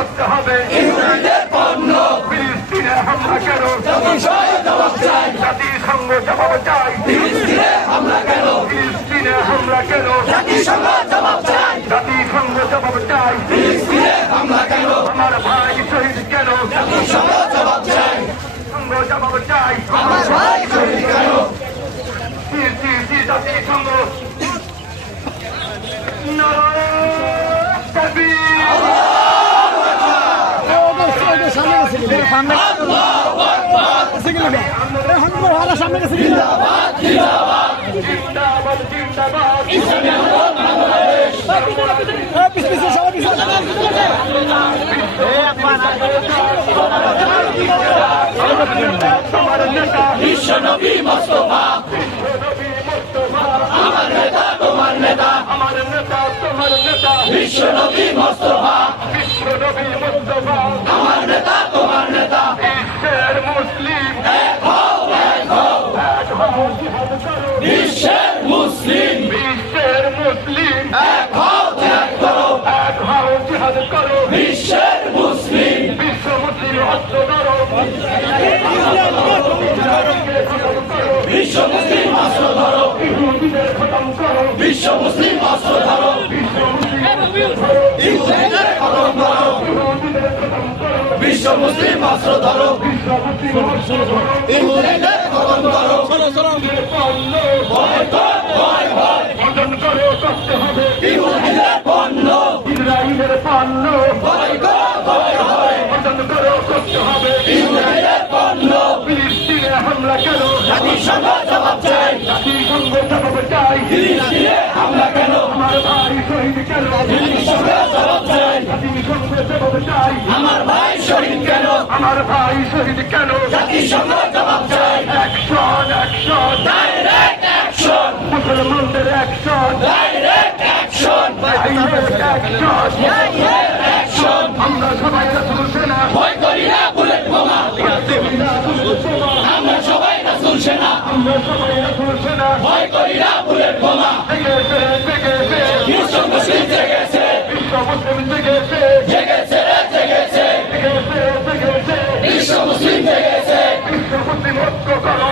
করতে হবে ইসরায়েলের পণ্য ফিলিস্তিনে হামলা কেন জাতিসংঘ জবাব চাই জাতিসংঘ জবাব চাই ফিলিস্তিনে হামলা কেন ফিলিস্তিনে হামলা কেন জাতিসংঘ জবাব চাই জাতিসংঘ জবাব চাই ফিলিস্তিনে হামলা কেন আমার ভাই শহীদ কেন জাতিসংঘ জবাব চাই সংঘ জবাব চাই আমার ভাই শহীদ কেন জাতিসংঘ নারায়ণ তাকবীর জিন্দাবাদ জিন্দাবাদ জিন্দাবাদ জিন্দাবাদ ইসলামী আন্দোলন বাংলাদেশ তোমার নেতা বিশ্বনবী মোস্তফা আমার নেতা তোমার নেতা আমার নেতা তোমার নেতা বিশ্বনবী মোস্তফা বিশ্বনবী মুস্তাফা আমার নেতা তোমার নেতা বিশ্বের মুসলিম এক হও এক হও এক হও জিহাদ করো বিশ্বের মুসলিম বিশ্বের মুসলিম এক হও ত্যাগ করো এক হও জিহাদ করো বিশ্বের মুসলিম বিশ্ব মুসলিম অস্ত্র ধরো বিশ্ব মুসলিম অস্ত্র ধরো ইহুদিদের খতম করো বিশ্ব মুসলিম অস্ত্র ধরো বিশ্ব মুসলিম অস্ত্র ধরো ইহুদিদের খতম করো ইহুদিদের খতম করো বিশ্ব মুসলিম অস্ত্র ধরো বিশ্ব মুসলিম অস্ত্র ধরো ইহুদিদের খতম করো পণ্য ভয় কর ভয় ভয় বন্ধন করে করতে হবে ইহুদিদের পণ্য ইসরায়েলের পণ্য ভয় কর ভয় ভয় বন্ধন করে করতে হবে ইহুদিদের পণ্য ফিলিস্তিনে হামলা কেন জাতিসংঘ জবাব চাই জাতিসংঘ জবাব চাই ফিলিস্তিনে হামলা কেন আমার ভাই শহীদ কেন জাতিসংঘ জবাব চাই জাতিসংঘ জবাব চাই আমার ভাই শহীদ কেন আমার ভাই শহীদ কেন জাতিসংঘ জবাব চাই অ্যাকশন অ্যাকশন ডাইরেক্ট অ্যাকশন মুসলমানদের action direct action direct action action আমরা সবাই রাসূল সেনা ভয় করি না বুলেট বোমা আমরা সবাই রাসূল সেনা আমরা সবাই রাসূল সেনা ভয় করি না বুলেট বোমা জেগেছে জেগেছে বিশ্ব মুসলিম জেগেছে বিশ্ব মুসলিম জেগেছে জেগেছে রে জেগেছে জেগেছে জেগেছে বিশ্ব মুসলিম জেগেছে বিশ্ব মুসলিম ঐক্য করো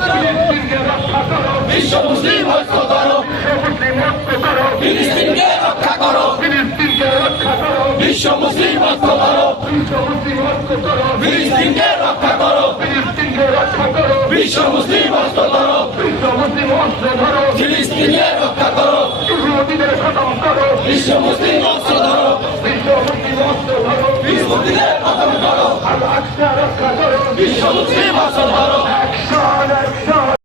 ফিলিস্তিনকে রক্ষা করো বিশ্ব মুসলিম ঐক্য করো বিশ্ব মুসলিম ঐক্য করো ফিলিস্তিনকে রক্ষা করো ফিলিস্তিনকে রক্ষা করো বিশ্ব মুসলিম ঐক্য করো বিশ্ব মুসলিম ঐক্য করো ফিলিস্তিনকে রক্ষা করো ফিলিস্তিনকে রক্ষা করো বিশ্ব মুসলিম ঐক্য করো বিশ্ব মুসলিম অস্ত্র ধরো ফিলিস্তিনকে রক্ষা করো ইহুদিদের খতম করো বিশ্ব মুসলিম অস্ত্র ধরো বিশ্ব মুসলিম অস্ত্র ধরো ইহুদিদের খতম করো আল আকসা রক্ষা করো বিশ্ব মুসলিম অস্ত্র ধরো